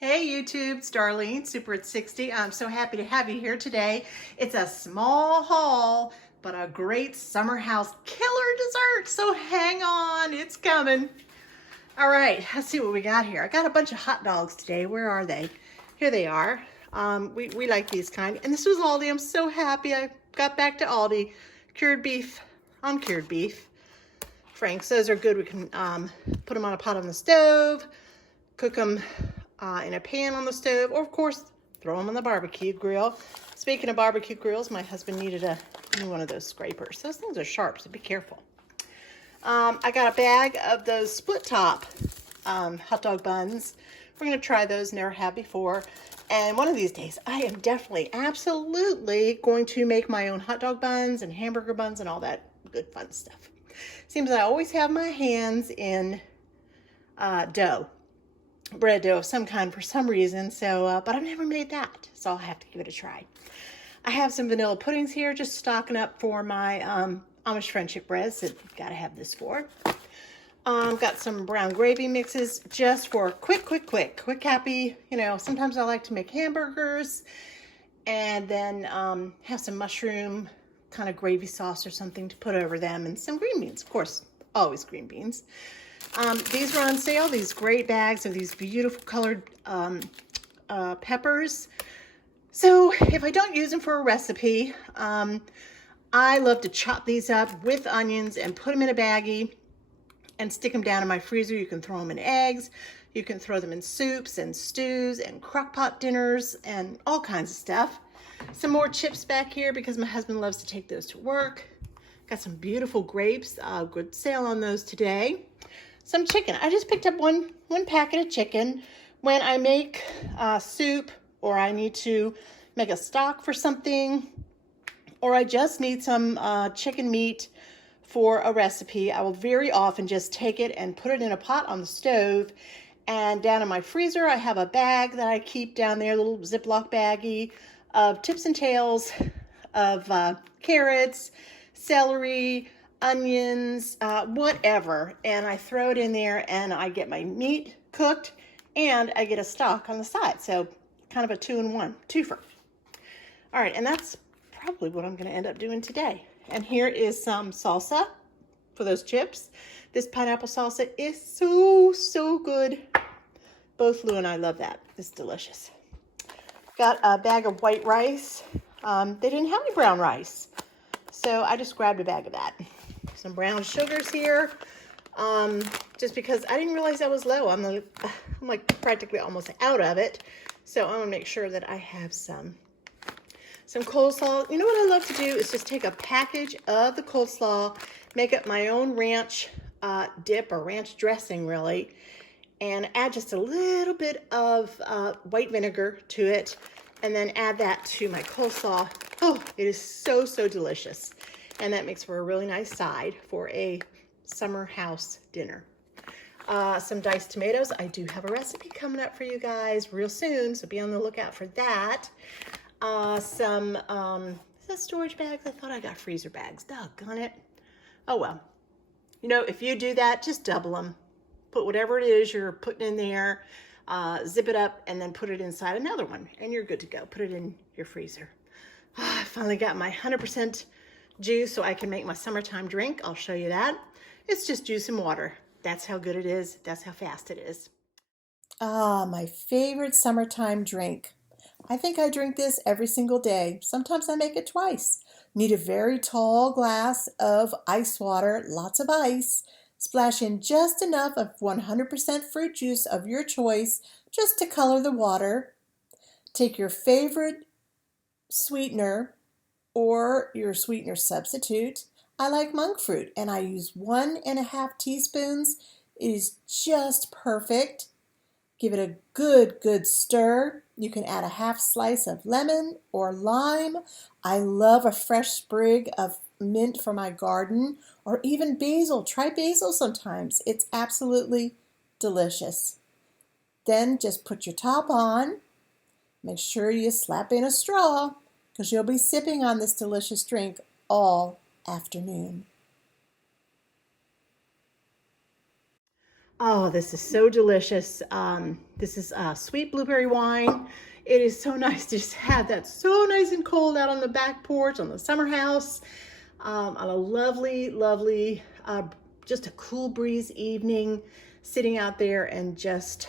Hey YouTube, it's Darlene, Super at 60. I'm so happy to have you here today. It's a small haul, but a great summer house killer dessert. So hang on, it's coming. All right, let's see what we got here. I got a bunch of hot dogs today. Where are they? Here they are. We like these kind. And this was Aldi. I'm so happy I got back to Aldi. Cured beef, uncured beef. Franks, those are good. We can put them on a pot on the stove, cook them in a pan on the stove, or of course, throw them on the barbecue grill. Speaking of barbecue grills, my husband needed a new one of those scrapers. Those things are sharp, so be careful. I got a bag of those split top hot dog buns. We're going to try those, never have before. And one of these days, I am definitely, absolutely going to make my own hot dog buns and hamburger buns and all that good fun stuff. Seems I always have my hands in dough. Bread dough of some kind for some reason, so but I've never made that, so I'll have to give it a try. I have some vanilla puddings here, just stocking up for my Amish friendship breads that you've got to have this for. Got some brown gravy mixes just for quick happy. You know, sometimes I like to make hamburgers and then have some mushroom kind of gravy sauce or something to put over them, and some green beans, of course, always green beans. These were on sale, these great bags of these beautiful colored peppers. So if I don't use them for a recipe, I love to chop these up with onions and put them in a baggie and stick them down in my freezer. You can throw them in eggs, you can throw them in soups and stews and crock pot dinners and all kinds of stuff. Some more chips back here because my husband loves to take those to work. Got some beautiful grapes, good sale on those today. Some chicken. I just picked up one packet of chicken. When I make soup, or I need to make a stock for something, or I just need some chicken meat for a recipe, I will very often just take it and put it in a pot on the stove. And down in my freezer, I have a bag that I keep down there, a little Ziploc baggie of tips and tails of carrots, celery, onions, whatever, and I throw it in there and I get my meat cooked and I get a stock on the side. So kind of a two-in-one, twofer. All right, and that's probably what I'm going to end up doing today. And here is some salsa for those chips. This pineapple salsa is so good. Both Lou and I love that. It's delicious. Got a bag of white rice. They didn't have any brown rice, so I just grabbed a bag of that. Some brown sugars here, just because I didn't realize that was low. I'm like practically almost out of it, so I want to make sure that I have some coleslaw. You know what I love to do is just take a package of the coleslaw, make up my own ranch dip or ranch dressing really, and add just a little bit of white vinegar to it, and then add that to my coleslaw. Oh, it is so delicious. And that makes for a really nice side for a summer house dinner. Some diced tomatoes. I do have a recipe coming up for you guys real soon, so be on the lookout for that. Some is that storage bags? I thought I got freezer bags. Doggone it. Oh well. You know, if you do that, just double them. Put whatever it is you're putting in there, zip it up, and then put it inside another one, and you're good to go. Put it in your freezer. I finally got my 100% juice so I can make my summertime drink. I'll show you that. It's just juice and water. That's how good it is. That's how fast it is. Ah, my favorite summertime drink. I think I drink this every single day. Sometimes I make it twice. Need a very tall glass of ice water, lots of ice. Splash in just enough of 100% fruit juice of your choice just to color the water. Take your favorite sweetener or your sweetener substitute. I like monk fruit and I use 1.5 teaspoons. It is just perfect. Give it a good stir. You can add a half slice of lemon or lime. I love a fresh sprig of mint from my garden, or even basil. Try basil sometimes. It's absolutely delicious. Then just put your top on. Make sure you slap in a straw, because you'll be sipping on this delicious drink all afternoon. Oh, this is so delicious. This is sweet blueberry wine. It is so nice to just have that so nice and cold out on the back porch on the summer house on a lovely, lovely, just a cool breeze evening, sitting out there and just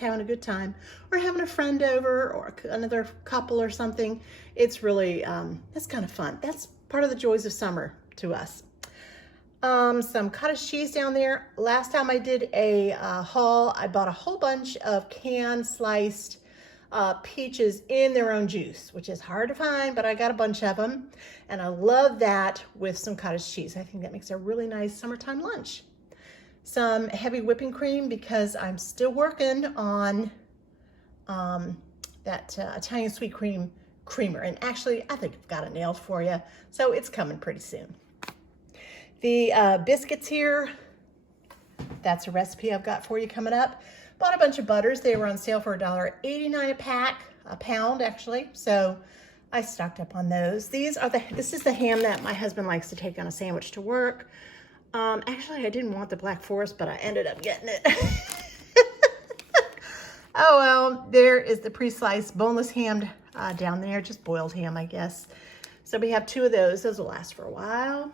having a good time, or having a friend over, or another couple or something. It's really, that's kind of fun. That's part of the joys of summer to us. Some cottage cheese down there. Last time I did a haul, I bought a whole bunch of canned sliced peaches in their own juice, which is hard to find, but I got a bunch of them. And I love that with some cottage cheese. I think that makes a really nice summertime lunch. Some heavy whipping cream because I'm still working on that Italian sweet cream creamer. And actually, I think I've got it nailed for you. So it's coming pretty soon. The biscuits here, that's a recipe I've got for you coming up. Bought a bunch of butters. They were on sale for $1.89 a pound actually. So I stocked up on those. This is the ham that my husband likes to take on a sandwich to work. Actually, I didn't want the Black Forest, but I ended up getting it. Oh well, there is the pre-sliced boneless ham down there, just boiled ham, I guess. So we have 2 of those. Those will last for a while.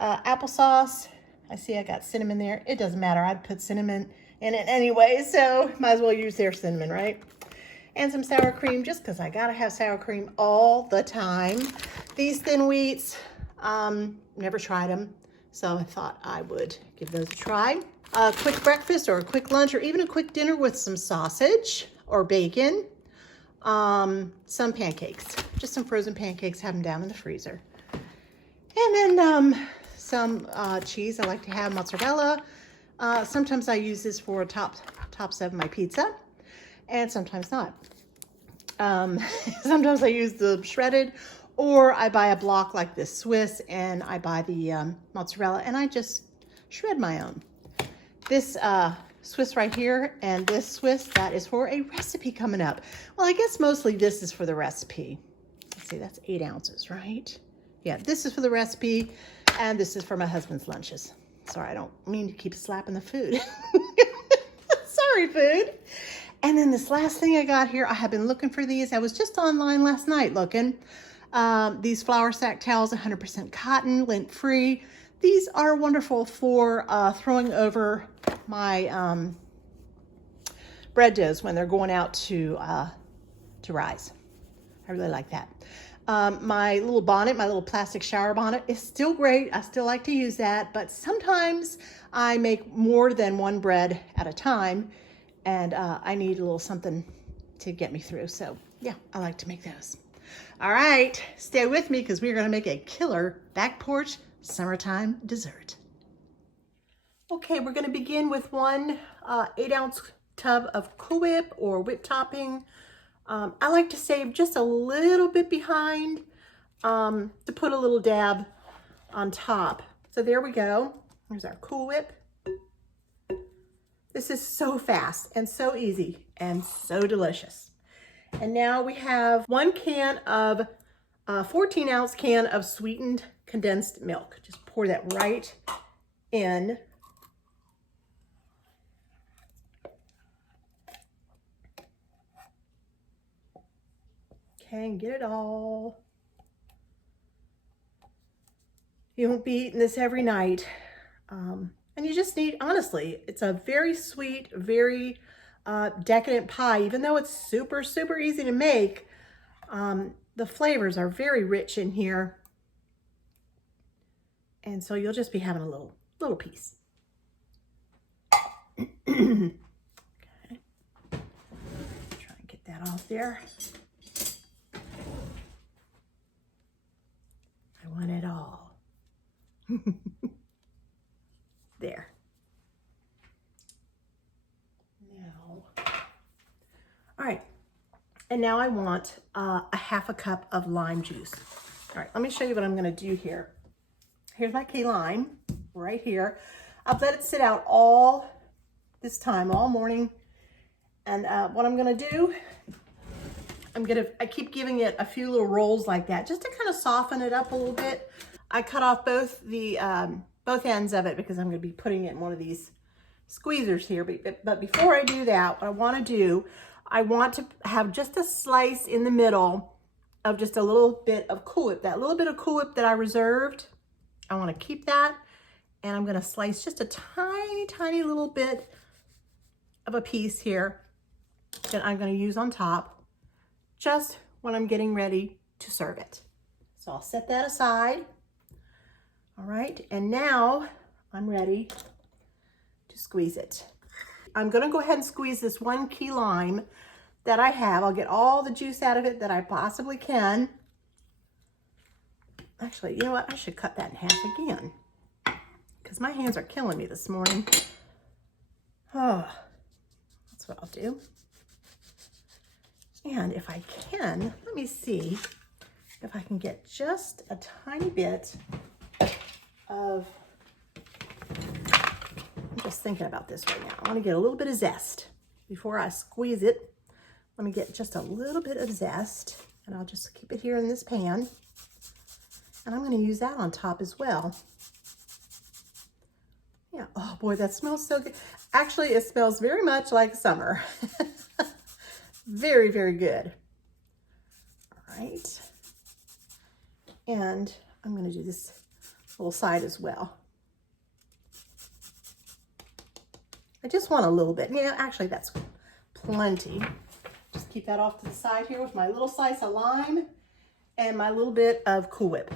Applesauce. I see I got cinnamon there. It doesn't matter. I'd put cinnamon in it anyway, so might as well use their cinnamon, right? And some sour cream, just because I gotta have sour cream all the time. These thin wheats, never tried them, so I thought I would give those a try. A quick breakfast or a quick lunch or even a quick dinner with some sausage or bacon. Some pancakes, just some frozen pancakes, have them down in the freezer. And then some cheese. I like to have mozzarella. Sometimes I use this for tops of my pizza, and sometimes not. Sometimes I use the shredded, or I buy a block like this Swiss, and I buy the mozzarella, and I just shred my own. This Swiss right here and this Swiss, that is for a recipe coming up. Well, I guess mostly this is for the recipe. Let's see, that's 8 ounces, right? Yeah, this is for the recipe, and this is for my husband's lunches. Sorry, I don't mean to keep slapping the food. Sorry, food. And then this last thing I got here, I have been looking for these. I was just online last night looking. These flour sack towels, 100% cotton, lint-free. These are wonderful for throwing over my bread doughs when they're going out to rise. I really like that. My little bonnet, my little plastic shower bonnet is still great. I still like to use that, but sometimes I make more than one bread at a time, and I need a little something to get me through. So yeah, I like to make those. All right, stay with me because we're gonna make a killer back porch summertime dessert. Okay, we're gonna begin with one 8-ounce tub of Cool Whip or whip topping. I like to save just a little bit behind to put a little dab on top. So there we go. Here's our Cool Whip. This is so fast and so easy and so delicious. And now we have 1 can of 14-ounce can of sweetened condensed milk. Just pour that right in. And get it all. You won't be eating this every night. And you just need, honestly, it's a very sweet, very decadent pie. Even though it's super, super easy to make, the flavors are very rich in here. And so you'll just be having a little piece. Okay. Try and get that off there. I want it all. There. Now, all right. And now I want a 1/2 cup of lime juice. All right, let me show you what I'm going to do here. Here's my key lime right here. I've let it sit out all this time, all morning. And what I'm going to do, I keep giving it a few little rolls like that, just to kind of soften it up a little bit. I cut off both ends of it because I'm going to be putting it in one of these squeezers here, but before I do that, what I want to do, I want to have just a slice in the middle of just a little bit of Cool Whip. That little bit of Cool Whip that I reserved, I want to keep that, and I'm going to slice just a tiny, tiny little bit of a piece here that I'm going to use on top just when I'm getting ready to serve it. So I'll set that aside. All right, and now I'm ready to squeeze it. I'm going to go ahead and squeeze this 1 key lime that I have. I'll get all the juice out of it that I possibly can. Actually, you know what? I should cut that in half again because my hands are killing me this morning. Oh, that's what I'll do. And if I can, let me see if I can get just a tiny bit of, I'm just thinking about this right now. I want to get a little bit of zest before I squeeze it. Let me get just a little bit of zest, and I'll just keep it here in this pan. And I'm going to use that on top as well. Yeah, oh boy, that smells so good. Actually, it smells very much like summer. Very, very good. All right. And I'm going to do this little side as well. I just want a little bit. Yeah, actually, that's plenty. Just keep that off to the side here with my little slice of lime and my little bit of Cool Whip.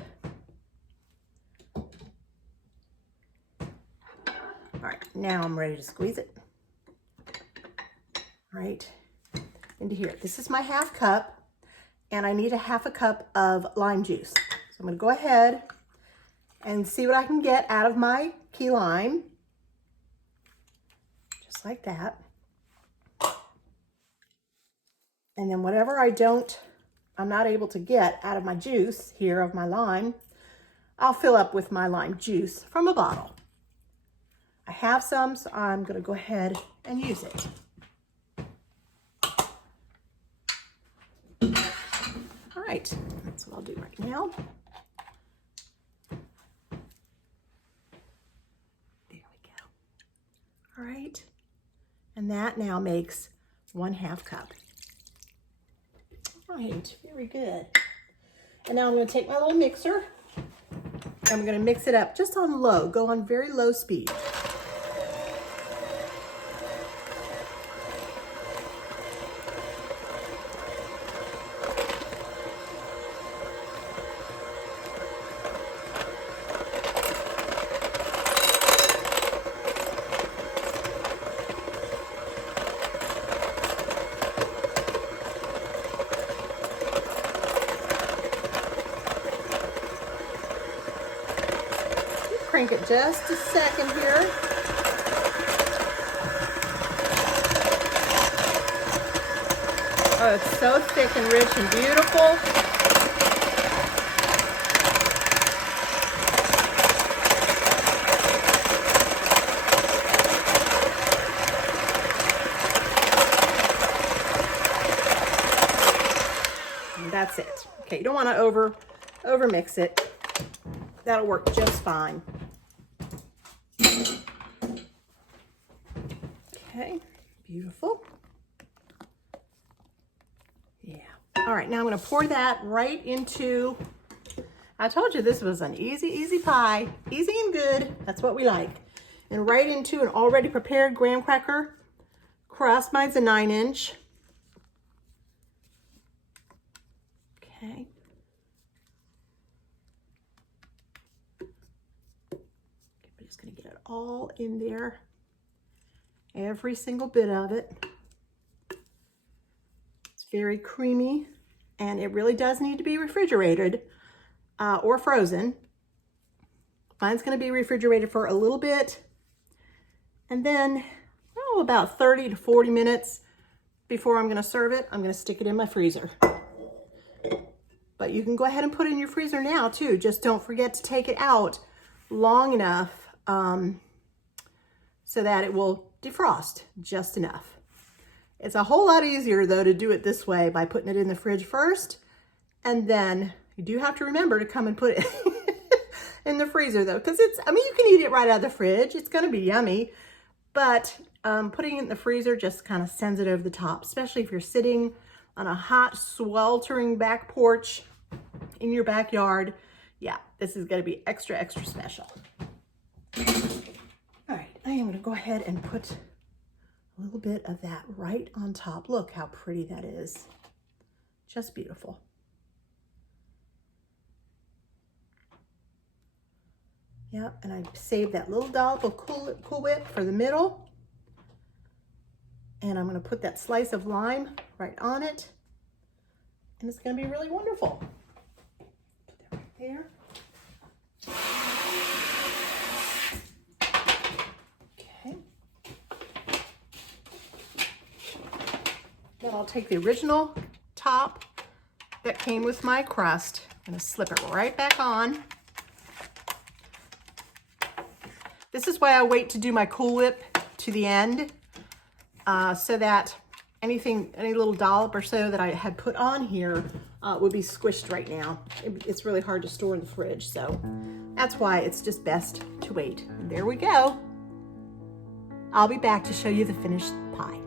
All right, now I'm ready to squeeze it. All right, into here. This is my ½ cup, and I need a ½ cup of lime juice. So I'm gonna go ahead and see what I can get out of my key lime. Just like that. And then whatever I'm not able to get out of my juice here of my lime, I'll fill up with my lime juice from a bottle. I have some, so I'm gonna go ahead and use it. All right, that's what I'll do right now. There we go. All right, and that now makes 1/2 cup. All right, very good. And now I'm gonna take my little mixer. I'm gonna mix it up just on low, go on very low speed. Crank it just a second here. Oh, it's so thick and rich and beautiful. And that's it. Okay, you don't want to over mix it. That'll work just fine. Okay, beautiful. Yeah. All right, now I'm going to pour that right into, I told you this was an easy pie. Easy and good. That's what we like. And right into an already prepared graham cracker crust. Mine's a 9-inch. Okay. I'm just going to get it all in there. Every single bit of it. It's very creamy, and it really does need to be refrigerated or frozen. Mine's going to be refrigerated for a little bit, and then about 30 to 40 minutes before I'm going to serve it, I'm going to stick it in my freezer. But you can go ahead and put it in your freezer now too. Just don't forget to take it out long enough so that it will defrost just enough. It's a whole lot easier though to do it this way by putting it in the fridge first, and then you do have to remember to come and put it in the freezer though, because you can eat it right out of the fridge. It's going to be yummy, but putting it in the freezer just kind of sends it over the top, especially if you're sitting on a hot, sweltering back porch in your backyard. Yeah, this is gonna be extra, extra special. All right, I am gonna go ahead and put a little bit of that right on top. Look how pretty that is. Just beautiful. Yep, and I saved that little dollop of Cool Whip for the middle. And I'm gonna put that slice of lime right on it. And it's gonna be really wonderful. Put that right there. Okay. Then I'll take the original top that came with my crust. I'm gonna slip it right back on. This is why I wait to do my Cool Whip to the end, so that any little dollop or so that I had put on here would be squished right now. It's really hard to store in the fridge, so that's why it's just best to wait. And there we go. I'll be back to show you the finished pie.